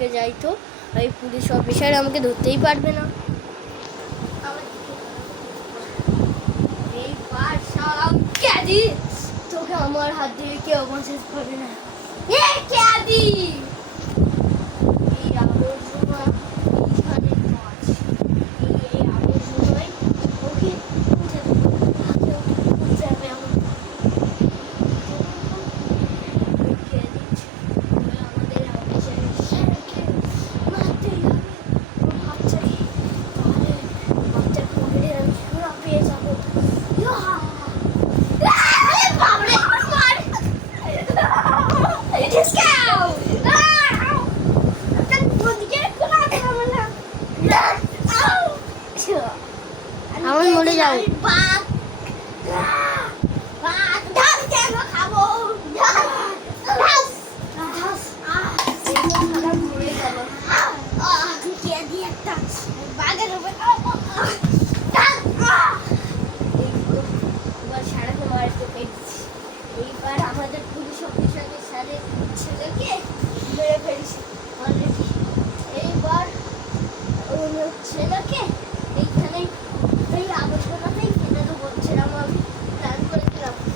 ঢুকে যাই তো এই পুলিশ অফিসার আমাকে ধরতেই পারবে না। এইবার সালাম ক্যাদি, তোকে আমার হাত দিয়ে কেউ বাঁচাতে পারবে না। এ ক্যাদি, এই আবর্জনা এইখানে মাছ, এই আবর্জনায় ওকে উঠে যাবে আমার আমাদের অফিসারের স্যারকে মারতে যাবে বাচ্চাকে, তাহলে বাচ্চার পকেটে আমি সুরা পেয়ে যাবো। বাবরে মার আমি মরে যাও। এইবার আমাদের পুলিশ অফিসারের স্যারের ছেলেকে মেরে ফেলছি অলরেডি। এইবার ছেলেকে